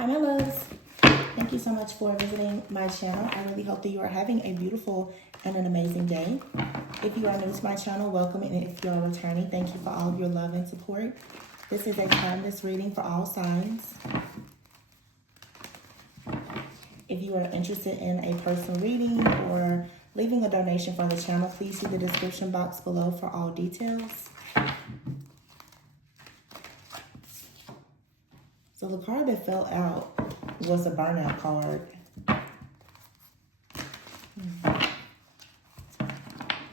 Hi, my loves. Thank you so much for visiting my channel. I really hope that you are having a beautiful and an amazing day. If you are new to my channel, welcome. And if you are returning, thank you for all of your love and support. This is a timeless reading for all signs. If you are interested in a personal reading or leaving a donation for the channel, please see the description box below for all details. So the card that fell out was a burnout card.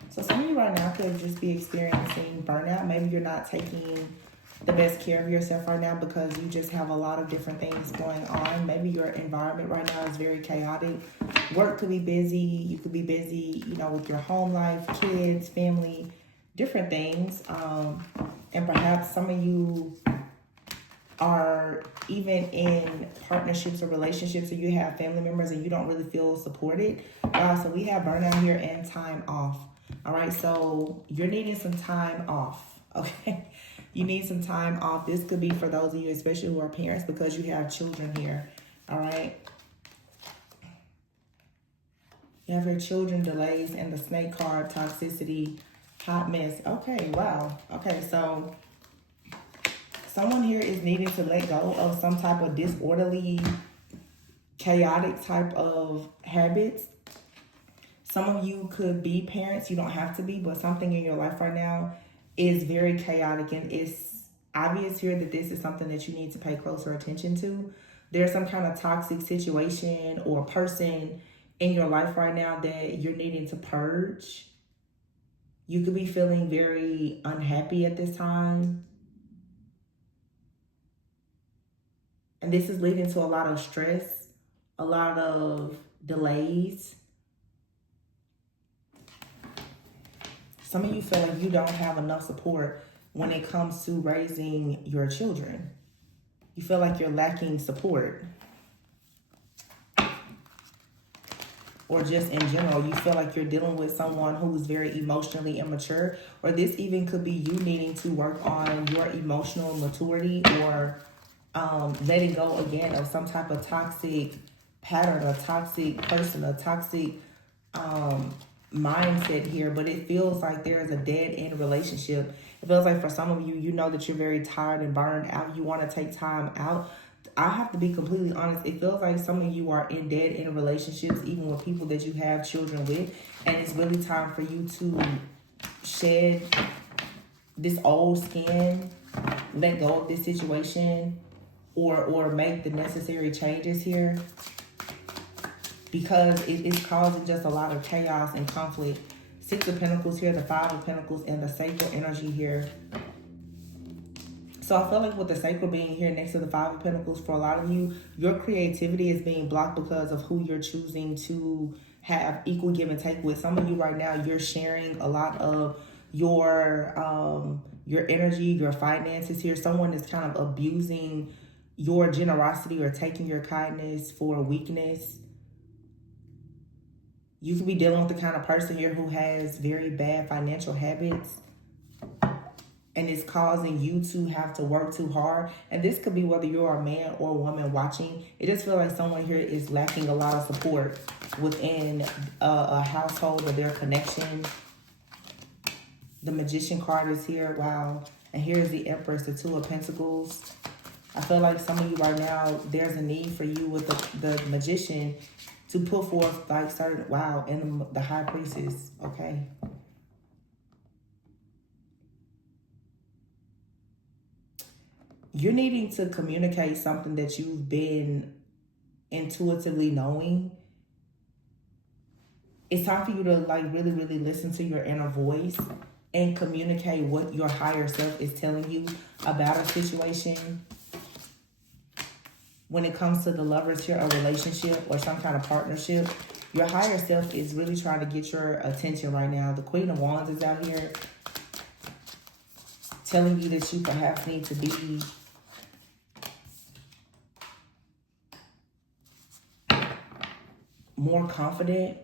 So some of you right now could just be experiencing burnout. Maybe you're not taking the best care of yourself right now because you just have a lot of different things going on. Maybe your environment right now is very chaotic. Work could be busy. You could be busy, with your home life, kids, family, different things. And perhaps some of you are even in partnerships or relationships, or you have family members and you don't really feel supported. So we have burnout here and time off. All right, so you're needing some time off, okay? You need some time off. This could be for those of you, especially who are parents, because you have children here, all right? You have your children, delays, and the snake card, toxicity, hot mess. Okay, wow. Okay, so someone here is needing to let go of some type of disorderly, chaotic type of habits. Some of you could be parents. You don't have to be, but something in your life right now is very chaotic. And it's obvious here that this is something that you need to pay closer attention to. There's some kind of toxic situation or person in your life right now that you're needing to purge. You could be feeling very unhappy at this time. And this is leading to a lot of stress, a lot of delays. Some of you feel like you don't have enough support when it comes to raising your children. You feel like you're lacking support. Or just in general, you feel like you're dealing with someone who's very emotionally immature. Or this even could be you needing to work on your emotional maturity or letting go again of some type of toxic pattern, a toxic person, a toxic mindset here. But it feels like there is a dead end relationship. It feels like for some of you, you know that you're very tired and burned out. You want to take time out. I have to be completely honest. It feels like some of you are in dead end relationships, even with people that you have children with. And it's really time for you to shed this old skin, let go of this situation, or make the necessary changes here, because it is causing just a lot of chaos and conflict. Six of Pentacles here, the Five of Pentacles, and the sacral energy here. So I feel like with the sacral being here next to the Five of Pentacles, for a lot of you, your creativity is being blocked because of who you're choosing to have equal give and take with. Some of you right now, you're sharing a lot of your energy, your finances here. Someone is kind of abusing your generosity or taking your kindness for weakness. You could be dealing with the kind of person here who has very bad financial habits, and it's causing you to have to work too hard. And this could be whether you're a man or a woman watching. It just feels like someone here is lacking a lot of support within a household or their connection. The Magician card is here. Wow. And here's the Empress, the Two of Pentacles. I feel like some of you right now, there's a need for you with the Magician to put forth like certain, wow, and the High Priestess, okay? You're needing to communicate something that you've been intuitively knowing. It's time for you to really, really listen to your inner voice and communicate what your higher self is telling you about a situation. When it comes to the lovers here, a relationship or some kind of partnership, your higher self is really trying to get your attention right now. The Queen of Wands is out here telling you that you perhaps need to be more confident.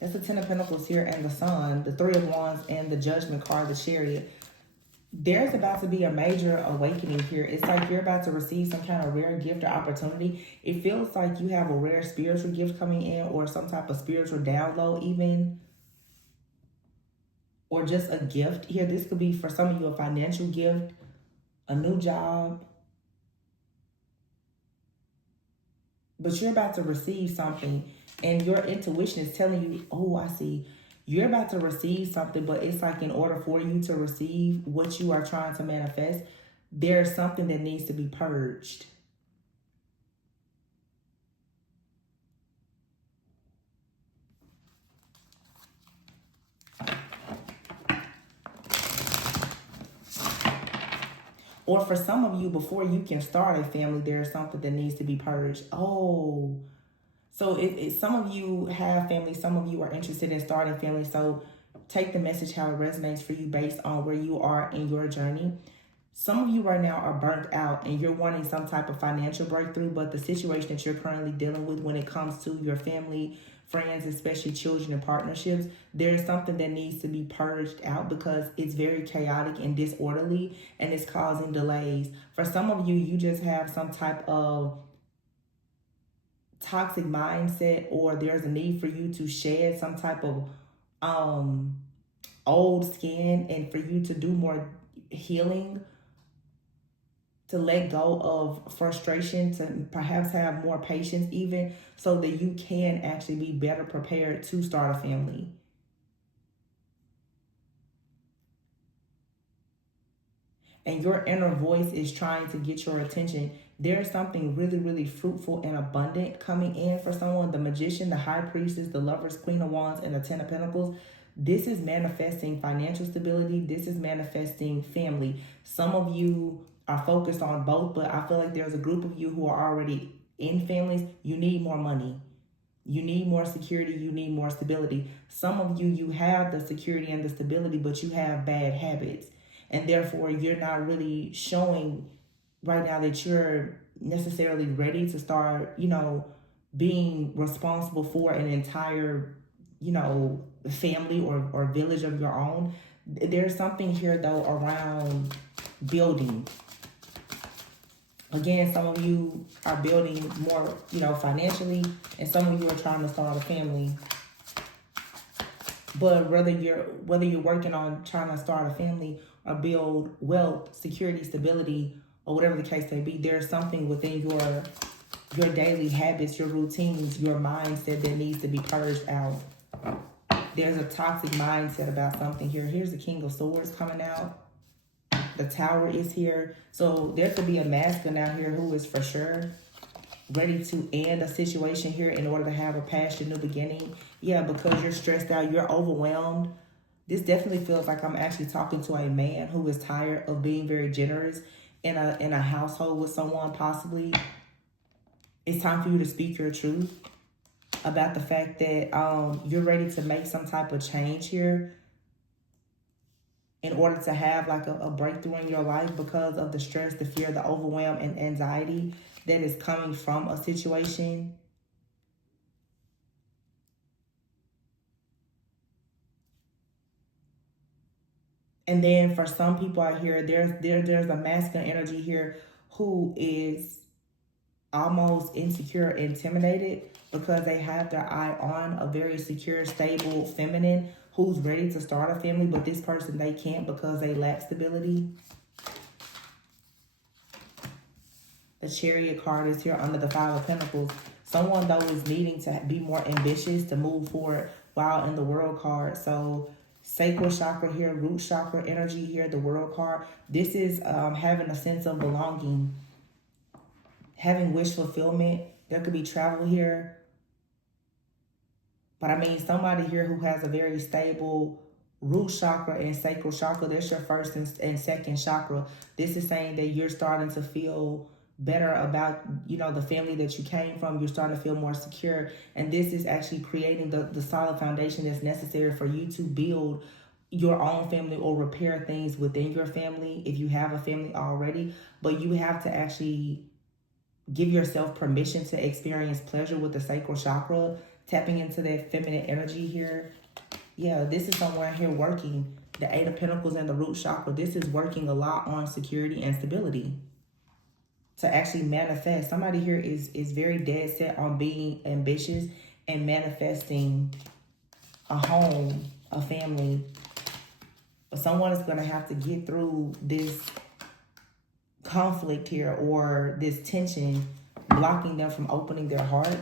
That's the Ten of Pentacles here and the Sun, the Three of Wands, and the Judgment card, the Chariot. There's about to be a major awakening here. It's like you're about to receive some kind of rare gift or opportunity. It feels like you have a rare spiritual gift coming in, or some type of spiritual download even, or just a gift here. This could be for some of you a financial gift, a new job. But you're about to receive something, and your intuition is telling you, oh, I see. You're about to receive something, but it's like in order for you to receive what you are trying to manifest, there's something that needs to be purged. Or for some of you, before you can start a family, there's something that needs to be purged. Oh, so if some of you have family, some of you are interested in starting family. So take the message how it resonates for you based on where you are in your journey. Some of you right now are burnt out and you're wanting some type of financial breakthrough, but the situation that you're currently dealing with when it comes to your family, friends, especially children and partnerships, there's something that needs to be purged out because it's very chaotic and disorderly and it's causing delays. For some of you, you just have some type of toxic mindset, or there's a need for you to shed some type of old skin and for you to do more healing, to let go of frustration, to perhaps have more patience even, so that you can actually be better prepared to start a family. And your inner voice is trying to get your attention. There's something really, really fruitful and abundant coming in for someone. The Magician, the High Priestess, the Lovers, Queen of Wands, and the Ten of Pentacles. This is manifesting financial stability. This is manifesting family. Some of you are focused on both, but I feel like there's a group of you who are already in families. You need more money. You need more security. You need more stability. Some of you, you have the security and the stability, but you have bad habits. And therefore, you're not really showing right now that you're necessarily ready to start, being responsible for an entire, family or village of your own. There's something here, though, around building. Again, some of you are building more, financially, and some of you are trying to start a family. But whether you're working on trying to start a family or build wealth, security, stability, or whatever the case may be, there's something within your daily habits, your routines, your mindset that needs to be purged out. There's a toxic mindset about something here. Here's the King of Swords coming out. The Tower is here. So there could be a masculine out here who is for sure ready to end a situation here in order to have a passion, new beginning. Yeah, because you're stressed out, you're overwhelmed. This definitely feels like I'm actually talking to a man who is tired of being very generous in a household with someone, possibly. It's time for you to speak your truth about the fact that you're ready to make some type of change here in order to have like a breakthrough in your life because of the stress, the fear, the overwhelm, and anxiety that is coming from a situation. And then for some people out here, there's a masculine energy here who is almost insecure, intimidated because they have their eye on a very secure, stable feminine who's ready to start a family, but this person, they can't because they lack stability. The Chariot card is here under the Five of Pentacles. Someone, though, is needing to be more ambitious to move forward while in the World card. So sacral chakra here, root chakra energy here, the World card. This is having a sense of belonging, having wish fulfillment. There could be travel here. But I mean, somebody here who has a very stable root chakra and sacral chakra, that's your first and second chakra. This is saying that you're starting to feel better about, the family that you came from. You're starting to feel more secure. And this is actually creating the solid foundation that's necessary for you to build your own family or repair things within your family if you have a family already. But you have to actually give yourself permission to experience pleasure with the sacral chakra, tapping into that feminine energy here. Yeah, this is someone here working. The Eight of Pentacles and the root chakra. This is working a lot on security and stability. To actually manifest. Somebody here is very dead set on being ambitious and manifesting a home, a family. But someone is going to have to get through this conflict here, or this tension blocking them from opening their heart.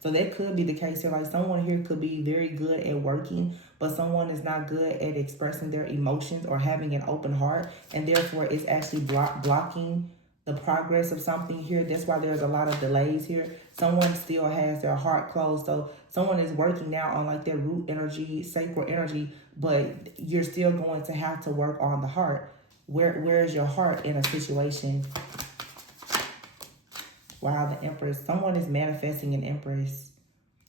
So that could be the case here. Like, someone here could be very good at working, but someone is not good at expressing their emotions or having an open heart, and therefore it's actually blocking the progress of something here. That's why there's a lot of delays here. Someone still has their heart closed. So someone is working now on like their root energy, sacral energy, but you're still going to have to work on the heart. Where is your heart in a situation? Wow, the Empress. Someone is manifesting an Empress.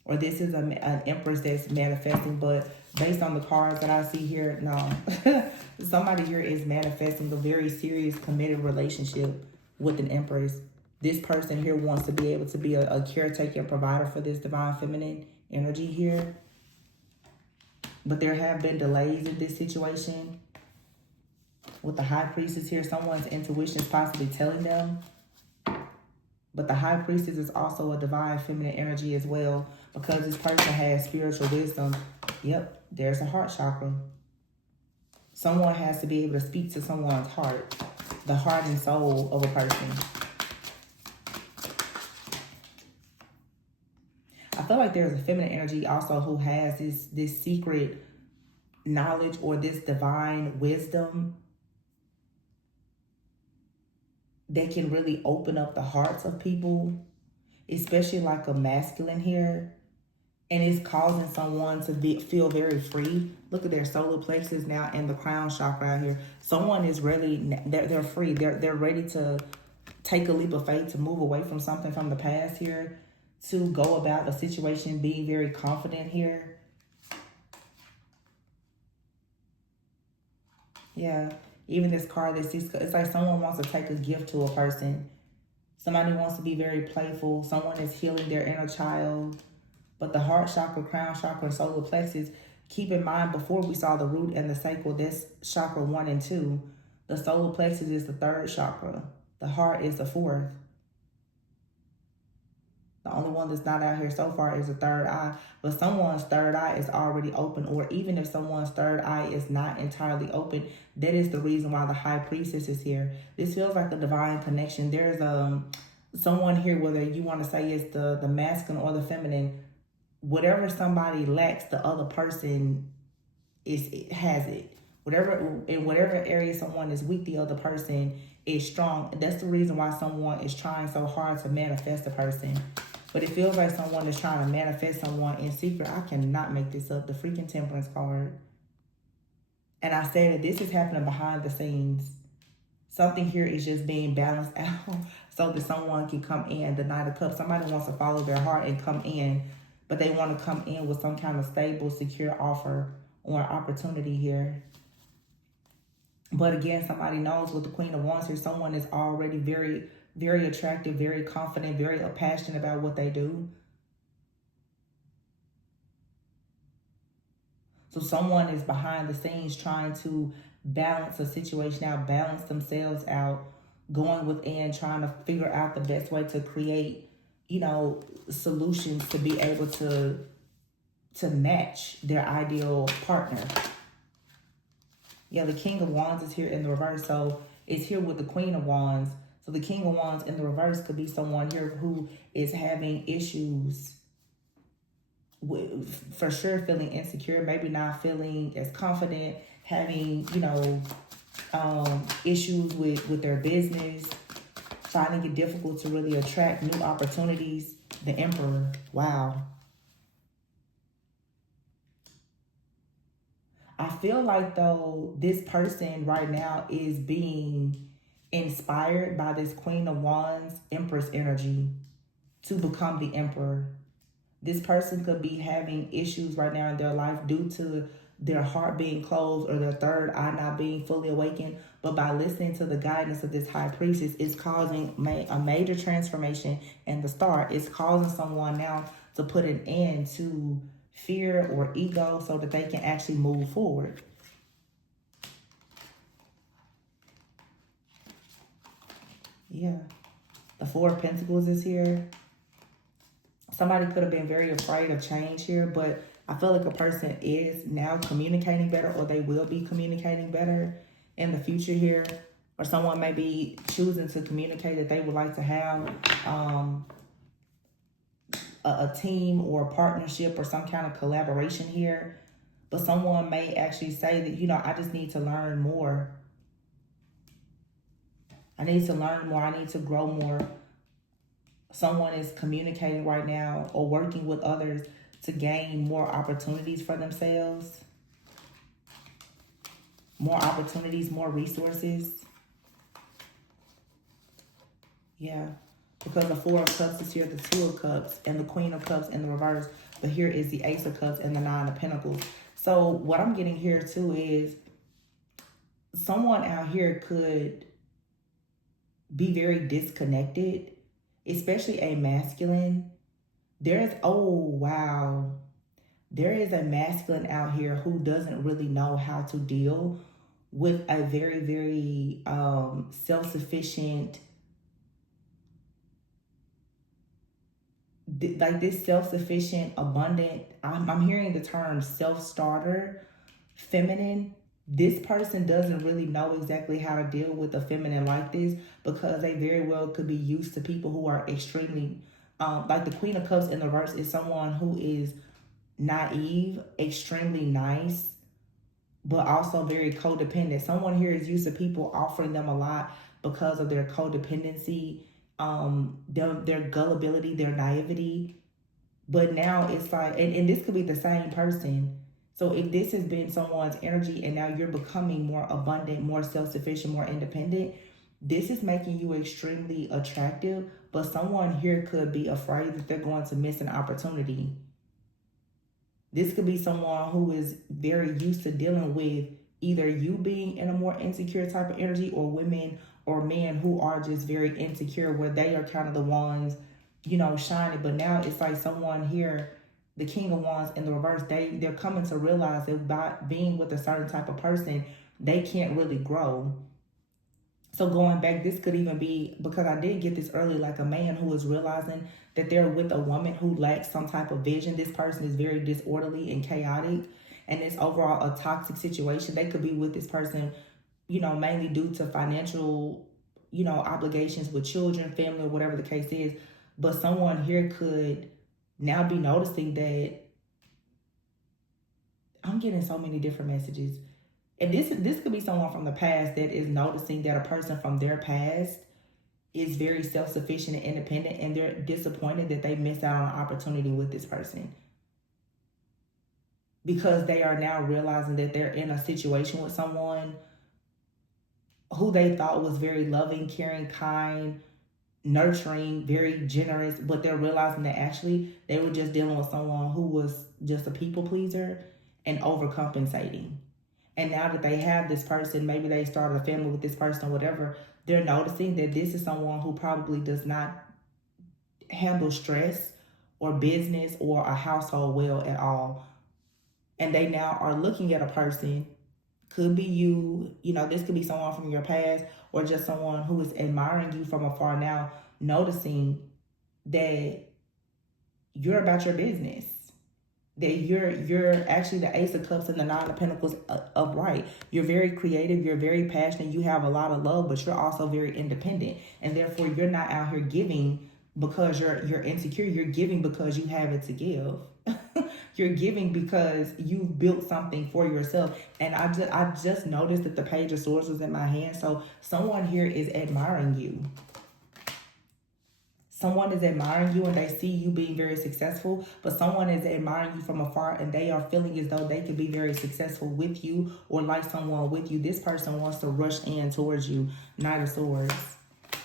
Or this is an Empress that's manifesting, but based on the cards that I see here, no. Somebody here is manifesting a very serious, committed relationship with an Empress. This person here wants to be able to be a caretaker and provider for this divine feminine energy here. But there have been delays in this situation. With the High Priestess here, someone's intuition is possibly telling them. But the High Priestess is also a divine feminine energy as well, because this person has spiritual wisdom. Yep, there's a heart chakra. Someone has to be able to speak to someone's heart, the heart and soul of a person. I feel like there's a feminine energy also who has this secret knowledge or this divine wisdom that can really open up the hearts of people, especially like a masculine here. And it's causing someone to feel very free. Look at their solar plexus now and the crown chakra out here. Someone is really, they're free. They're ready to take a leap of faith, to move away from something from the past here, to go about a situation being very confident here. Yeah, even this card, it's like someone wants to take a gift to a person. Somebody wants to be very playful. Someone is healing their inner child. But the heart chakra, crown chakra, and solar plexus, keep in mind, before we saw the root and the sacral, that's chakra 1 and 2. The solar plexus is the 3rd chakra. The heart is the 4th. The only one that's not out here so far is the 3rd eye. But someone's 3rd eye is already open, or even if someone's 3rd eye is not entirely open, that is the reason why the High Priestess is here. This feels like a divine connection. There's someone here, whether you want to say it's the masculine or the feminine, whatever somebody lacks, the other person has it. In whatever area someone is weak, the other person is strong. That's the reason why someone is trying so hard to manifest a person. But it feels like someone is trying to manifest someone in secret. I cannot make this up. The freaking Temperance card. And I say that this is happening behind the scenes. Something here is just being balanced out so that someone can come in. The Knight of Cups. Somebody wants to follow their heart and come in, but they want to come in with some kind of stable, secure offer or opportunity here. But again, somebody knows with the Queen of Wands here, someone is already very, very attractive, very confident, very passionate about what they do. So someone is behind the scenes trying to balance a situation out, balance themselves out, going within, trying to figure out the best way to create, solutions to be able to match their ideal partner. Yeah, the King of Wands is here in the reverse, so it's here with the Queen of Wands. So the King of Wands in the reverse could be someone here who is having issues with, for sure, feeling insecure, maybe not feeling as confident, having, issues with their business, finding it difficult to really attract new opportunities. The Emperor, wow. I feel like, though, this person right now is being inspired by this Queen of Wands, Empress energy to become the Emperor. This person could be having issues right now in their life due to their heart being closed or their 3rd eye not being fully awakened. But by listening to the guidance of this High Priestess, it's causing a major transformation. And the Star is causing someone now to put an end to fear or ego so that they can actually move forward. Yeah. The Four of Pentacles is here. Somebody could have been very afraid of change here, but I feel like a person is now communicating better, or they will be communicating better in the future here. Or someone may be choosing to communicate that they would like to have a team or a partnership or some kind of collaboration here. But someone may actually say that, you know, I just need to learn more. I need to learn more. I need to grow more. Someone is communicating right now or working with others to gain more opportunities for themselves. More opportunities, more resources. Yeah. Because the Four of Cups is here, the Two of Cups, and the Queen of Cups in the reverse. But here is the Ace of Cups and the Nine of Pentacles. So what I'm getting here too is someone out here could be very disconnected, especially a masculine. There is a masculine out here who doesn't really know how to deal with a very, very self-sufficient, like this self-sufficient, abundant, I'm hearing the term self-starter, feminine. This person doesn't really know exactly how to deal with a feminine like this, because they very well could be used to people who are extremely, like the Queen of Cups in the reverse is someone who is naive, extremely nice, but also very codependent. Someone here is used to people offering them a lot because of their codependency, their gullibility, their naivety. But now it's like, and this could be the same person. So if this has been someone's energy and now you're becoming more abundant, more self-sufficient, more independent, this is making you extremely attractive. But someone here could be afraid that they're going to miss an opportunity. This could be someone who is very used to dealing with either you being in a more insecure type of energy, or women or men who are just very insecure, where they are kind of the ones, you know, shining. But now it's like someone here, the King of Wands in the reverse, they're coming to realize that by being with a certain type of person, they can't really grow. So going back, this could even be, because I did get this early, like a man who is realizing that they're with a woman who lacks some type of vision. This person is very disorderly and chaotic, and it's overall a toxic situation. They could be with this person, you know, mainly due to financial, you know, obligations with children, family, or whatever the case is. But someone here could now be noticing that, I'm getting so many different messages. And this could be someone from the past that is noticing that a person from their past is very self-sufficient and independent, and they're disappointed that they missed out on an opportunity with this person, because they are now realizing that they're in a situation with someone who they thought was very loving, caring, kind, nurturing, very generous, but they're realizing that actually they were just dealing with someone who was just a people pleaser and overcompensating. And now that they have this person, maybe they started a family with this person or whatever, they're noticing that this is someone who probably does not handle stress or business or a household well at all. And they now are looking at a person, could be you, you know, this could be someone from your past, or just someone who is admiring you from afar now, noticing that you're about your business. That you're actually the Ace of Cups and the Nine of Pentacles upright. You're very creative, you're very passionate, you have a lot of love, but you're also very independent. And therefore you're not out here giving because you're insecure. You're giving because you have it to give. You're giving because you've built something for yourself. And I just noticed that the Page of Swords was in my hand. So someone here is admiring you. Someone is admiring you and they see you being very successful, but someone is admiring you from afar and they are feeling as though they could be very successful with you or like someone with you. This person wants to rush in towards you, Knight of Swords,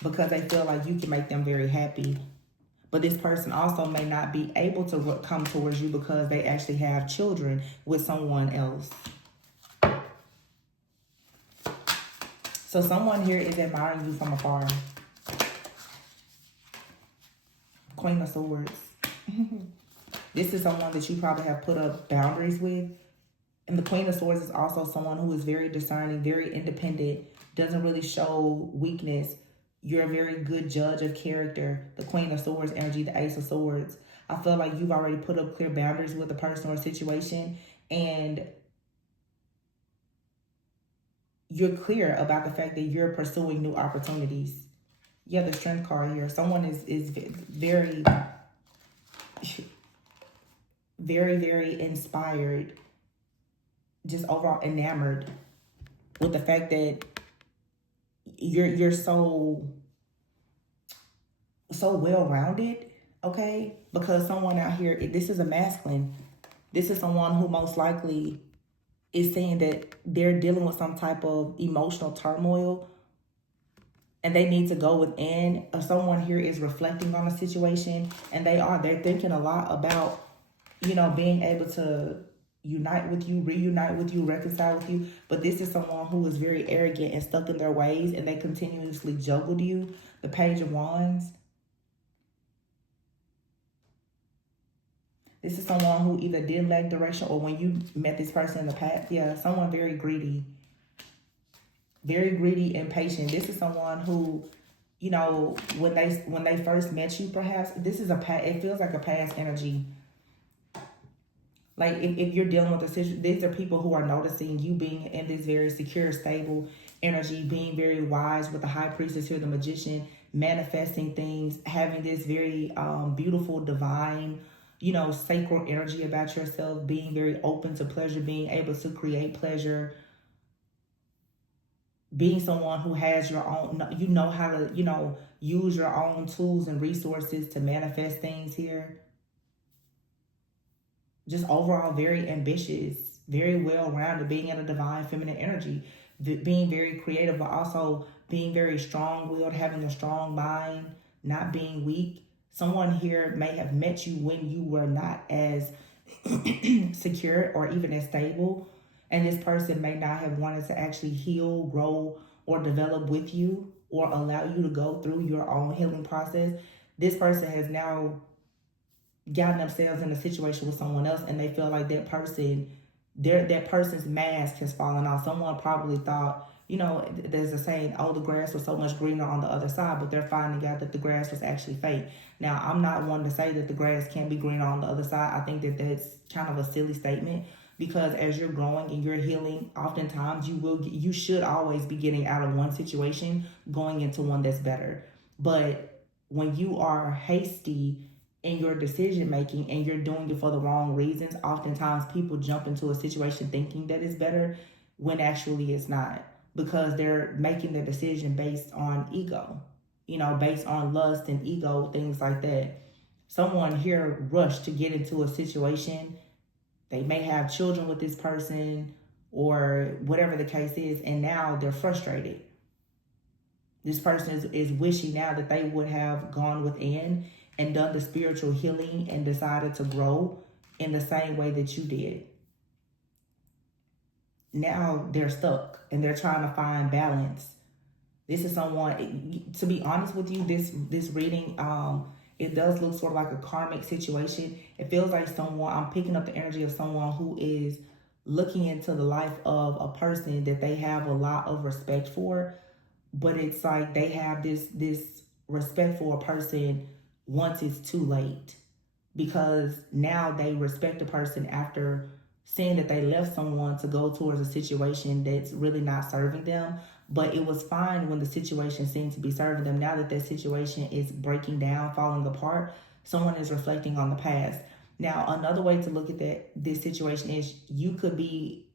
because they feel like you can make them very happy. But this person also may not be able to come towards you because they actually have children with someone else. So someone here is admiring you from afar. Queen of Swords. This is someone that you probably have put up boundaries with. And the Queen of Swords is also someone who is very discerning, very independent, doesn't really show weakness. You're a very good judge of character. The Queen of Swords energy, the Ace of Swords. I feel like you've already put up clear boundaries with a person or situation, and you're clear about the fact that you're pursuing new opportunities. Yeah, the Strength card here. Someone is very, very, very inspired, just overall enamored with the fact that you're so well-rounded, okay? Because someone out here, this is a masculine. This is someone who most likely is saying that they're dealing with some type of emotional turmoil and they need to go within. Or someone here is reflecting on a situation, and they're thinking a lot about, being able to unite with you, reunite with you, reconcile with you. But this is someone who is very arrogant and stuck in their ways, and they continuously juggled you. The Page of Wands. This is someone who either didn't lack direction, or when you met this person in the past, yeah, someone very greedy. Very greedy and patient. This is someone who, when they first met you, perhaps, this is it feels like a past energy. Like if you're dealing with a situation, these are people who are noticing you being in this very secure, stable energy, being very wise with the High Priestess here, the Magician, manifesting things, having this very beautiful, divine, sacred energy about yourself, being very open to pleasure, being able to create pleasure, being someone who has your own, how to, use your own tools and resources to manifest things here. Just overall very ambitious, very well-rounded, being in a divine feminine energy, being very creative, but also being very strong-willed, having a strong mind, not being weak. Someone here may have met you when you were not as secure or even as stable, and this person may not have wanted to actually heal, grow, or develop with you, or allow you to go through your own healing process. This person has now gotten themselves in a situation with someone else, and they feel like that person's mask has fallen off. Someone probably thought, there's a saying, oh, the grass was so much greener on the other side, but they're finding out that the grass was actually fake. Now, I'm not one to say that the grass can't be greener on the other side. I think that that's kind of a silly statement, because as you're growing and you're healing, oftentimes you should always be getting out of one situation, going into one that's better. But when you are hasty in your decision making and you're doing it for the wrong reasons, oftentimes people jump into a situation thinking that it's better when actually it's not, because they're making their decision based on ego, based on lust and ego, things like that. Someone here rushed to get into a situation. They may have children with this person or whatever the case is, and now they're frustrated. This person is wishing now that they would have gone within and done the spiritual healing and decided to grow in the same way that you did. Now they're stuck and they're trying to find balance. This is someone, to be honest with you, this reading, it does look sort of like a karmic situation. It feels like I'm picking up the energy of someone who is looking into the life of a person that they have a lot of respect for, but it's like they have this respect for a person once it's too late, because now they respect a person after seeing that they left someone to go towards a situation that's really not serving them. But it was fine when the situation seemed to be serving them. Now that situation is breaking down, falling apart, someone is reflecting on the past. Now, another way to look at this situation is you could be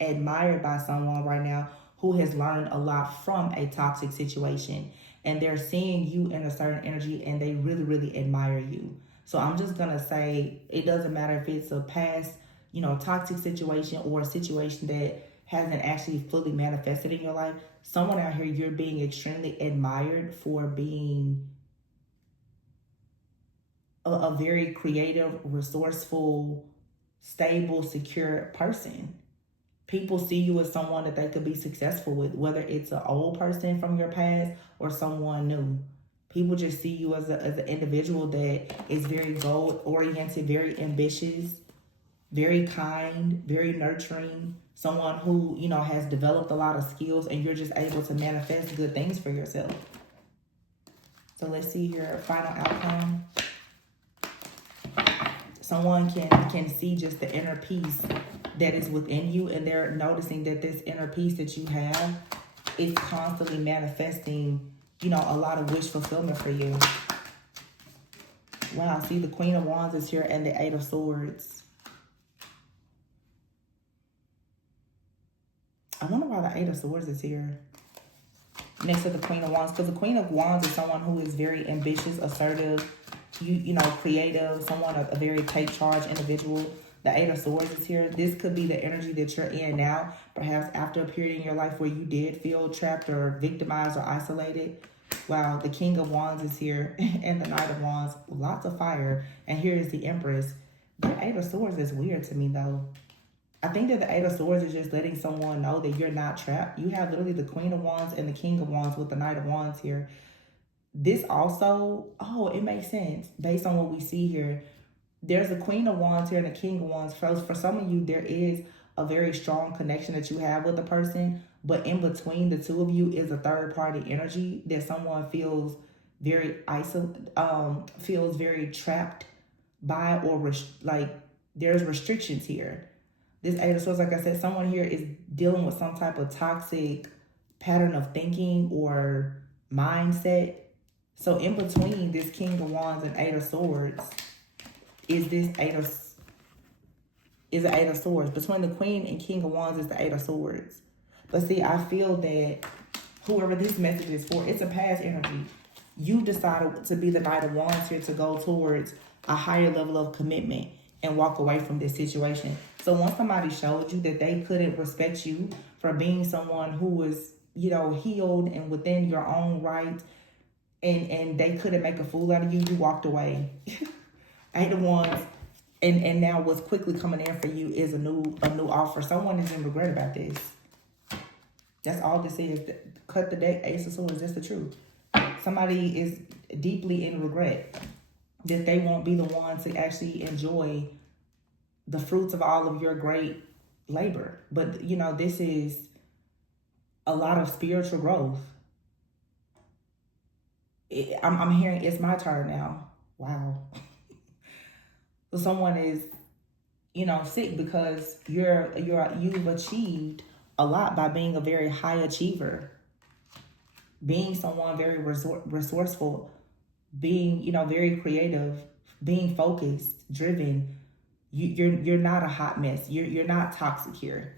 admired by someone right now who has learned a lot from a toxic situation, and they're seeing you in a certain energy and they really, really admire you. So I'm just going to say, it doesn't matter if it's a past, toxic situation or a situation that hasn't actually fully manifested in your life. Someone out here, you're being extremely admired for being a very creative, resourceful, stable, secure person. People see you as someone that they could be successful with, whether it's an old person from your past or someone new. People just see you as an individual that is very goal-oriented, very ambitious, very kind, very nurturing, someone who, has developed a lot of skills, and you're just able to manifest good things for yourself. So let's see here, final outcome. Someone can see just the inner peace that is within you, and they're noticing that this inner peace that you have is constantly manifesting, you know, a lot of wish fulfillment for you. Wow, see, the Queen of Wands is here and the Eight of Swords. I wonder why the Eight of Swords is here next to the Queen of Wands, because the Queen of Wands is someone who is very ambitious, assertive, you know, creative, someone, a very take charge individual. The Eight of Swords is here. This could be the energy that you're in now, perhaps after a period in your life where you did feel trapped or victimized or isolated. Wow, the King of Wands is here and the Knight of Wands. Lots of fire. And here is the Empress. The Eight of Swords is weird to me, though. I think that the Eight of Swords is just letting someone know that you're not trapped. You have literally the Queen of Wands and the King of Wands with the Knight of Wands here. This also, oh, it makes sense based on what we see here. There's a Queen of Wands here and a King of Wands. For some of you, there is a very strong connection that you have with the person, but in between the two of you is a third party energy that someone feels very feels very trapped by, or like there's restrictions here. This Eight of Swords, like I said, someone here is dealing with some type of toxic pattern of thinking or mindset. So in between this King of Wands and Eight of Swords is this Eight of Swords. Between the Queen and King of Wands is the Eight of Swords. But see, I feel that whoever this message is for, it's a past energy. You decided to be the Knight of Wands here, to go towards a higher level of commitment and walk away from this situation. So once somebody showed you that they couldn't respect you for being someone who was, you know, healed and within your own right, and they couldn't make a fool out of you, you walked away. Eight of Wands. And now what's quickly coming in for you is a new offer. Someone is in regret about this. That's all this is. Cut the deck, Ace of Swords. That's the truth. Somebody is deeply in regret that they won't be the one to actually enjoy the fruits of all of your great labor. But, you know, this is a lot of spiritual growth. I'm hearing it's my turn now. Wow. So someone is, you know, sick because you've achieved a lot by being a very high achiever, being someone very resourceful, being, you know, very creative, being focused, driven. You're not a hot mess. You're not toxic here.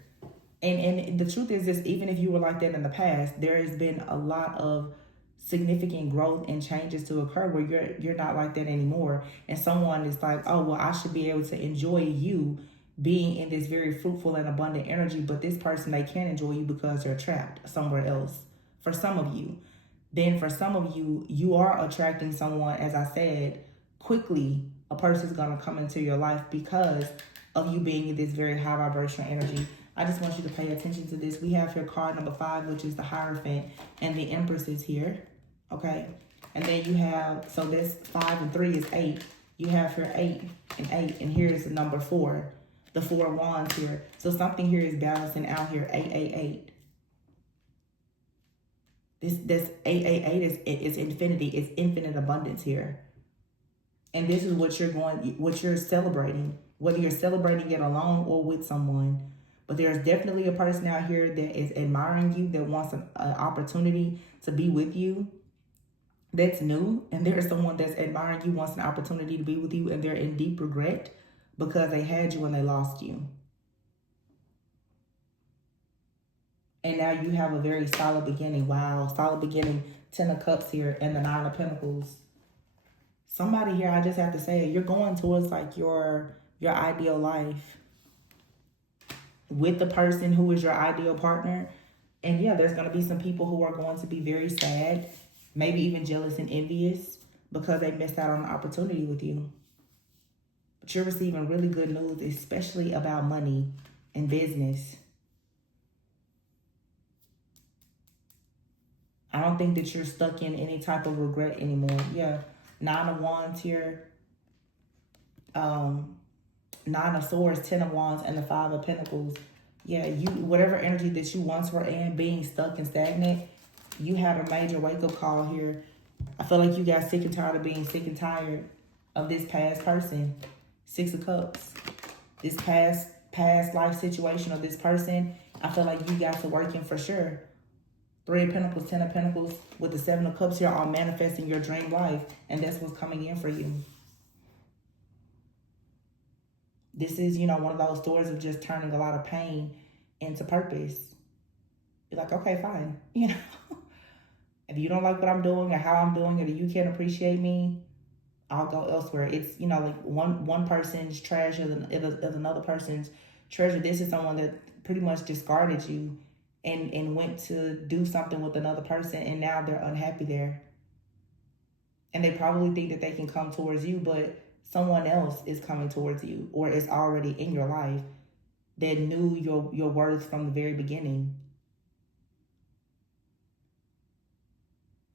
And the truth is this, even if you were like that in the past, there has been a lot of significant growth and changes to occur where you're not like that anymore. And someone is like, oh, well, I should be able to enjoy you being in this very fruitful and abundant energy, but this person, they can't enjoy you because they're trapped somewhere else. For some of you. Then for some of you, you are attracting someone, as I said, quickly. A person's going to come into your life because of you being in this very high vibrational energy. I just want you to pay attention to this. We have here card number 5, which is the Hierophant, and the Empress is here. Okay. And then you have, so this 5 and 3 is 8. You have here 8 and 8, and here is the number 4, the 4 of Wands here. So something here is balancing out here, 888. This 888 is infinity. It's infinite abundance here. And this is what you're celebrating, whether you're celebrating it alone or with someone. But there's definitely a person out here that is admiring you, that wants an opportunity to be with you. That's new. And there's someone that's admiring you, wants an opportunity to be with you, and they're in deep regret because they had you and they lost you. And now you have a very solid beginning. Wow, solid beginning. 10 of Cups here and the 9 of Pentacles. Somebody here, I just have to say, you're going towards like your ideal life with the person who is your ideal partner. And yeah, there's going to be some people who are going to be very sad, maybe even jealous and envious because they missed out on an opportunity with you. But you're receiving really good news, especially about money and business. I don't think that you're stuck in any type of regret anymore. Yeah. 9 of Wands here. 9 of Swords, 10 of Wands, and the 5 of Pentacles. Yeah, whatever energy that you once were in, being stuck and stagnant, you had a major wake-up call here. I feel like you got sick and tired of being sick and tired of this past person. 6 of Cups. This past life situation of this person, I feel like you got to work in for sure. 3 of Pentacles, 10 of Pentacles, with the 7 of Cups here, all manifesting your dream life. And that's what's coming in for you. This is, you know, one of those stories of just turning a lot of pain into purpose. You're like, okay, fine. You know, if you don't like what I'm doing or how I'm doing it, or you can't appreciate me, I'll go elsewhere. It's, you know, like one person's trash is another person's treasure. This is someone that pretty much discarded you and went to do something with another person, and now they're unhappy there. And they probably think that they can come towards you, but someone else is coming towards you, or is already in your life, that knew your worth from the very beginning.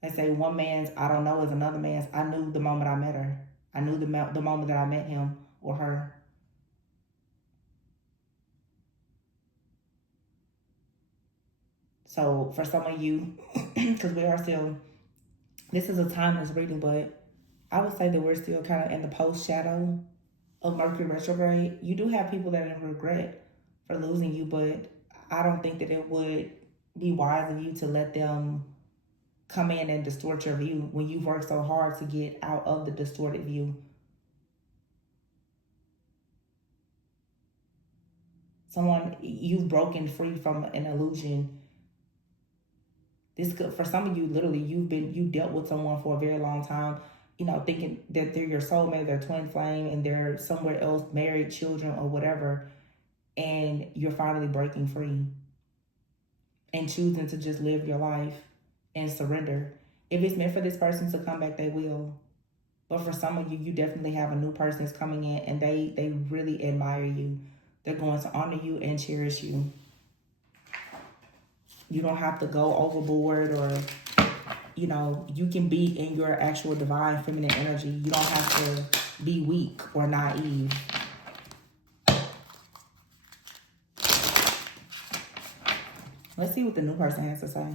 They say one man's I don't know is another man's I knew the moment I met her. I knew the moment that I met him or her. So for some of you, because we are still, this is a timeless reading, but I would say that we're still kind of in the post shadow of Mercury retrograde. You do have people that are in regret for losing you, but I don't think that it would be wise of you to let them come in and distort your view when you've worked so hard to get out of the distorted view. Someone, you've broken free from an illusion. This could, for some of you, literally, you dealt with someone for a very long time, you know, thinking that they're your soulmate, they're twin flame, and they're somewhere else, married, children, or whatever, and you're finally breaking free and choosing to just live your life and surrender. If it's meant for this person to come back, they will. But for some of you, you definitely have a new person that's coming in, and they really admire you. They're going to honor you and cherish you. You don't have to go overboard, or, you know, you can be in your actual divine feminine energy. You don't have to be weak or naive. Let's see what the new person has to say.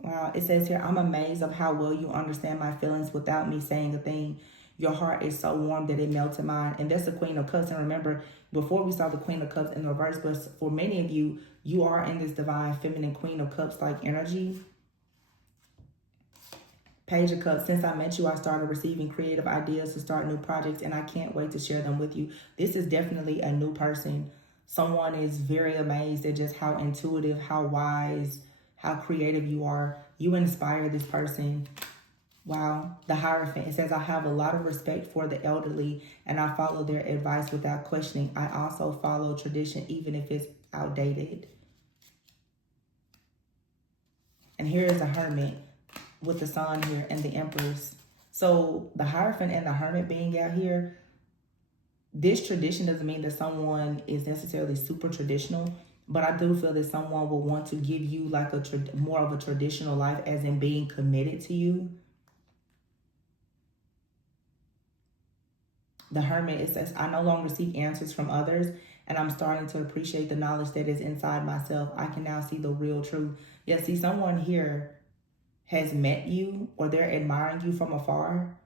Wow, it says here, I'm amazed of how well you understand my feelings without me saying a thing. Your heart is so warm that it melted mine. And that's the Queen of Cups. And remember, before we saw the Queen of Cups in the reverse, but for many of you, you are in this divine feminine Queen of Cups like energy. Page of Cups, since I met you, I started receiving creative ideas to start new projects, and I can't wait to share them with you. This is definitely a new person. Someone is very amazed at just how intuitive, how wise, how creative you are. You inspire this person. Wow. The Hierophant. It says, I have a lot of respect for the elderly, and I follow their advice without questioning. I also follow tradition, even if it's outdated. And here is the Hermit with the Sun here and the Empress. So the Hierophant and the Hermit being out here, this tradition doesn't mean that someone is necessarily super traditional, but I do feel that someone will want to give you like a more of a traditional life, as in being committed to you. The Hermit, it says, I no longer seek answers from others, and I'm starting to appreciate the knowledge that is inside myself. I can now see the real truth. Yeah, see, someone here has met you, or they're admiring you from afar.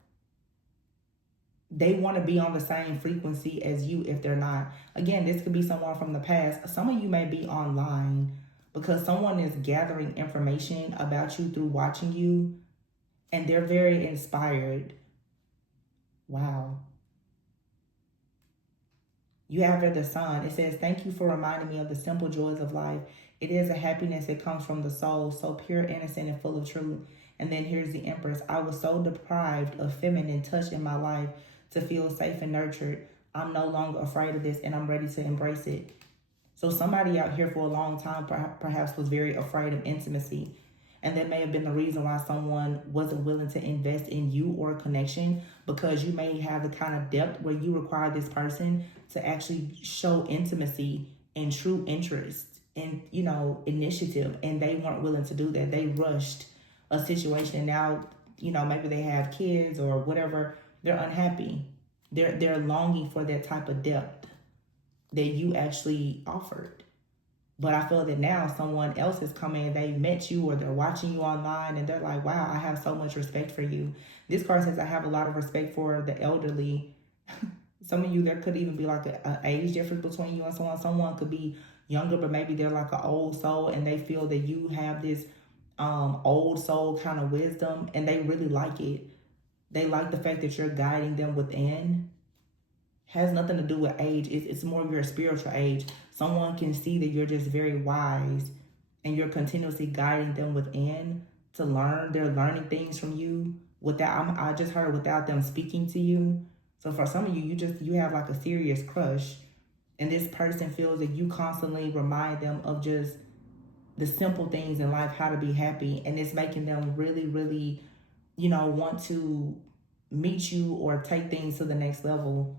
They want to be on the same frequency as you if they're not. Again, this could be someone from the past. Some of you may be online because someone is gathering information about you through watching you, and they're very inspired. Wow. You have here the Sun. It says, thank you for reminding me of the simple joys of life. It is a happiness that comes from the soul, so pure, innocent, and full of truth. And then here's the Empress. I was so deprived of feminine touch in my life to feel safe and nurtured. I'm no longer afraid of this, and I'm ready to embrace it. So somebody out here for a long time perhaps was very afraid of intimacy. And that may have been the reason why someone wasn't willing to invest in you or a connection, because you may have the kind of depth where you require this person to actually show intimacy and true interest and, you know, initiative. And they weren't willing to do that. They rushed a situation, and now, you know, maybe they have kids or whatever. They're unhappy. They're longing for that type of depth that you actually offered. But I feel that now someone else is coming, they met you or they're watching you online and they're like, wow, I have so much respect for you. This card says I have a lot of respect for the elderly. Some of you, there could even be like an age difference between you and someone. Someone could be younger, but maybe they're like an old soul and they feel that you have this old soul kind of wisdom and they really like it. They like the fact that you're guiding them within. Has nothing to do with age. It's more of your spiritual age. Someone can see that you're just very wise and you're continuously guiding them within to learn. They're learning things from you without, I just heard, without them speaking to you. So for some of you, you have like a serious crush, and this person feels that you constantly remind them of just the simple things in life, how to be happy, and it's making them really, really, want to meet you or take things to the next level.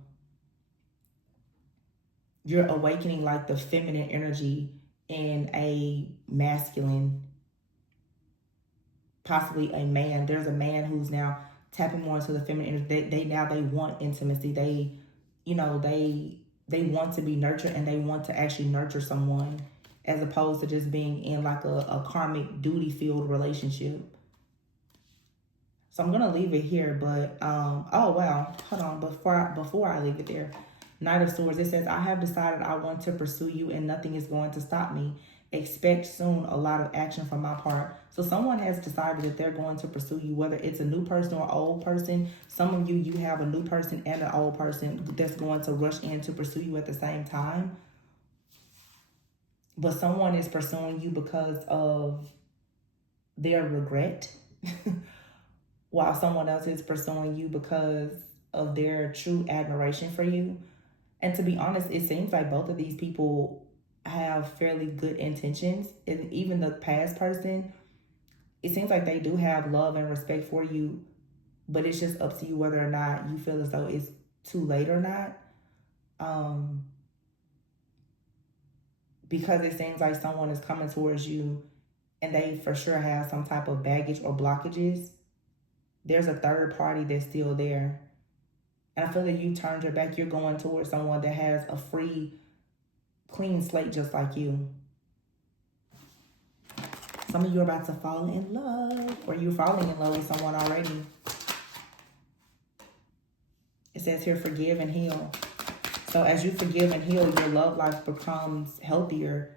You're awakening like the feminine energy in a masculine, possibly a man. There's a man who's now tapping more into the feminine energy. They want intimacy. They want to be nurtured and they want to actually nurture someone as opposed to just being in like a karmic duty filled relationship. So I'm going to leave it here, but, oh, wow, hold on, before I leave it there, Knight of Swords, it says, I have decided I want to pursue you and nothing is going to stop me. Expect soon a lot of action from my part. So someone has decided that they're going to pursue you, whether it's a new person or old person. Some of you have a new person and an old person that's going to rush in to pursue you at the same time. But someone is pursuing you because of their regret. While someone else is pursuing you because of their true admiration for you. And to be honest, it seems like both of these people have fairly good intentions. And even the past person, it seems like they do have love and respect for you, but it's just up to you whether or not you feel as though it's too late or not. Because it seems like someone is coming towards you and they for sure have some type of baggage or blockages. There's a third party that's still there. And I feel that you turned your back. You're going towards someone that has a free, clean slate just like you. Some of you are about to fall in love, or you're falling in love with someone already. It says here, forgive and heal. So as you forgive and heal, your love life becomes healthier.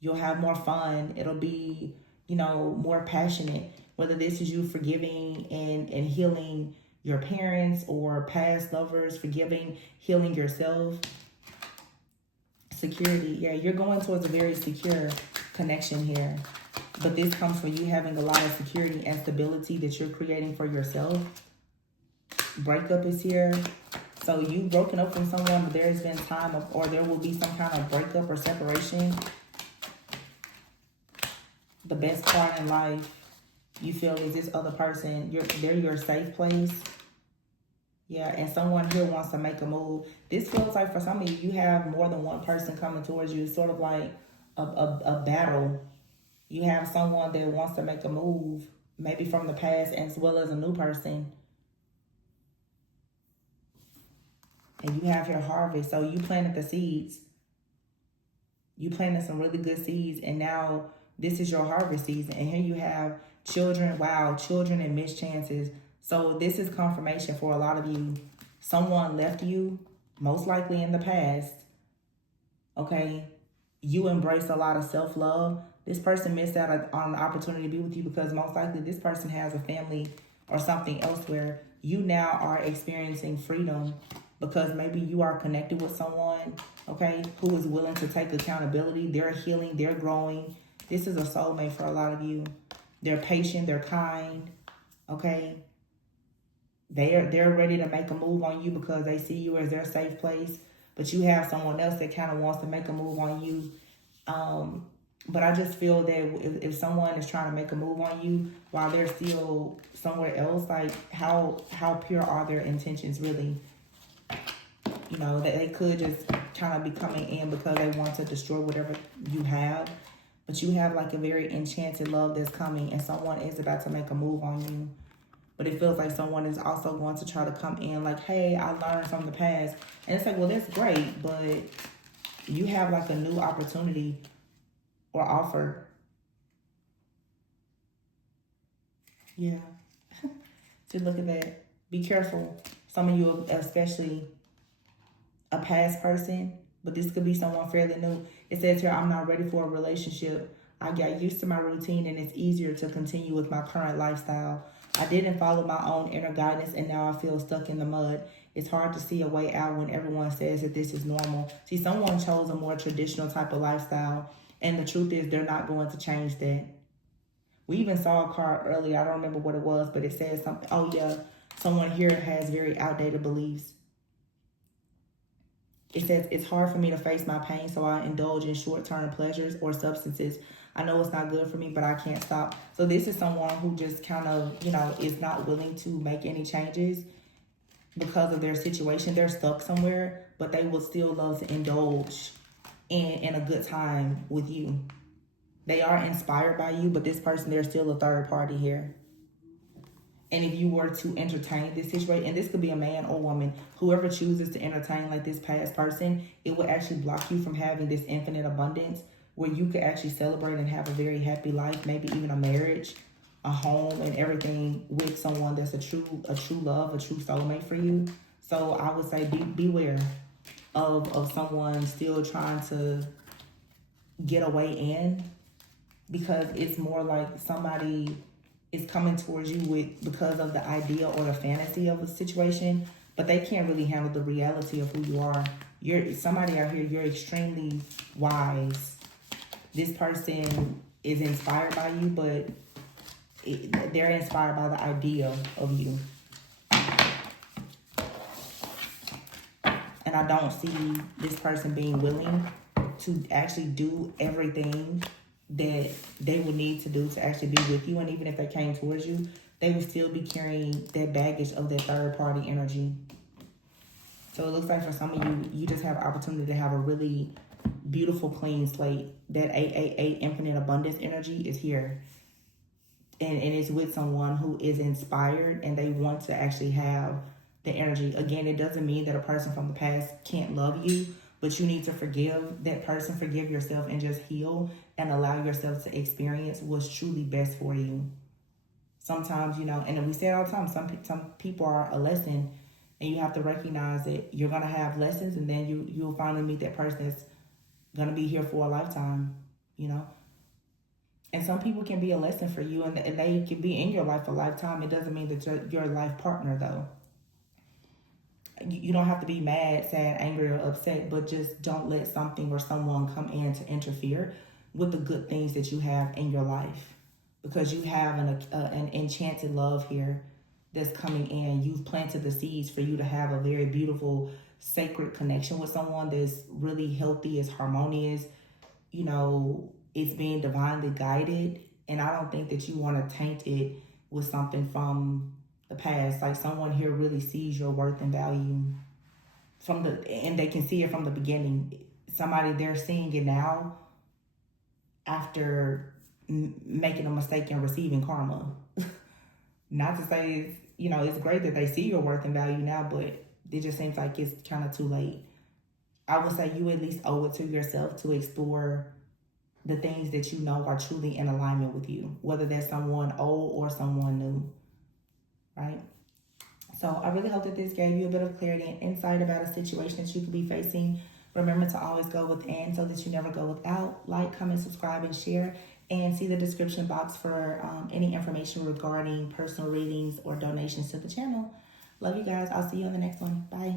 You'll have more fun. It'll be, more passionate. Whether this is you forgiving and healing your parents or past lovers, forgiving, healing yourself. Security. Yeah, you're going towards a very secure connection here. But this comes from you having a lot of security and stability that you're creating for yourself. Breakup is here. So you've broken up from someone, but there has been time or there will be some kind of breakup or separation. The best part in life, you feel, is this other person. They're your safe place. Yeah, and someone here wants to make a move. This feels like for some of you, you have more than one person coming towards you. It's sort of like a battle. You have someone that wants to make a move, maybe from the past as well as a new person. And you have your harvest. So you planted the seeds. You planted some really good seeds. And now this is your harvest season. And here you have children. Wow, children and missed chances. So this is confirmation for a lot of you. Someone left you, most likely in the past. Okay? You embraced a lot of self-love. This person missed out on the opportunity to be with you because most likely this person has a family or something elsewhere. You now are experiencing freedom because maybe you are connected with someone, okay, who is willing to take accountability. They're healing, they're growing. This is a soulmate for a lot of you. They're patient, they're kind, okay? They're ready to make a move on you because they see you as their safe place. But you have someone else that kind of wants to make a move on you. But I just feel that if someone is trying to make a move on you while they're still somewhere else, like how pure are their intentions really? That they could just kind of be coming in because they want to destroy whatever you have. But you have like a very enchanted love that's coming and someone is about to make a move on you. But it feels like someone is also going to try to come in like, hey, I learned from the past. And it's like, well, that's great, but you have like a new opportunity or offer. Yeah. Just look at that. Be careful. Some of you, especially a past person, but this could be someone fairly new. It says here, I'm not ready for a relationship. I got used to my routine and it's easier to continue with my current lifestyle. I didn't follow my own inner guidance and now I feel stuck in the mud. It's hard to see a way out when everyone says that this is normal. See, someone chose a more traditional type of lifestyle, and the truth is they're not going to change that. We even saw a card earlier. I don't remember what it was, but it says something. Oh, yeah. Someone here has very outdated beliefs. It says, it's hard for me to face my pain, so I indulge in short-term pleasures or substances. I know it's not good for me, but I can't stop. So this is someone who just kind of, is not willing to make any changes because of their situation. They're stuck somewhere, but they will still love to indulge in a good time with you. They are inspired by you, but this person, they're still a third party here. And if you were to entertain this situation, and this could be a man or woman, whoever chooses to entertain like this past person, it will actually block you from having this infinite abundance where you could actually celebrate and have a very happy life, maybe even a marriage, a home, and everything with someone that's a true love, a true soulmate for you. So I would say beware of someone still trying to get a way in, because it's more like somebody is coming towards you because of the idea or the fantasy of a situation, but they can't really handle the reality of who you are. You're somebody out here, you're extremely wise. This person is inspired by you, but they're inspired by the idea of you. And I don't see this person being willing to actually do everything that they would need to do to actually be with you. And even if they came towards you, they would still be carrying that baggage of that third party energy. So it looks like for some of you, you just have opportunity to have a really beautiful clean slate. That 888 infinite abundance energy is here. And it's with someone who is inspired and they want to actually have the energy. Again, it doesn't mean that a person from the past can't love you, but you need to forgive that person, forgive yourself, and just heal and allow yourself to experience what's truly best for you. Sometimes, and we say it all the time, some people are a lesson, and you have to recognize that you're going to have lessons, and then you'll finally meet that person that's going to be here for a lifetime, And some people can be a lesson for you, and they can be in your life a lifetime. It doesn't mean that you're your life partner, though. You don't have to be mad, sad, angry, or upset, but just don't let something or someone come in to interfere with the good things that you have in your life. Because you have an enchanted love here that's coming in. You've planted the seeds for you to have a very beautiful, sacred connection with someone that's really healthy, is harmonious, it's being divinely guided. And I don't think that you want to taint it with something from the past. Like someone here really sees your worth and value and they can see it from the beginning. Somebody, they're seeing it now after making a mistake and receiving karma. Not to say it's great that they see your worth and value now, but it just seems like it's kind of too late. I would say you at least owe it to yourself to explore the things that you know are truly in alignment with you, whether that's someone old or someone new, right? So I really hope that this gave you a bit of clarity and insight about a situation that you could be facing. Remember to always go within so that you never go without. Like, comment, subscribe, and share. And see the description box for any information regarding personal readings or donations to the channel. Love you guys. I'll see you on the next one. Bye.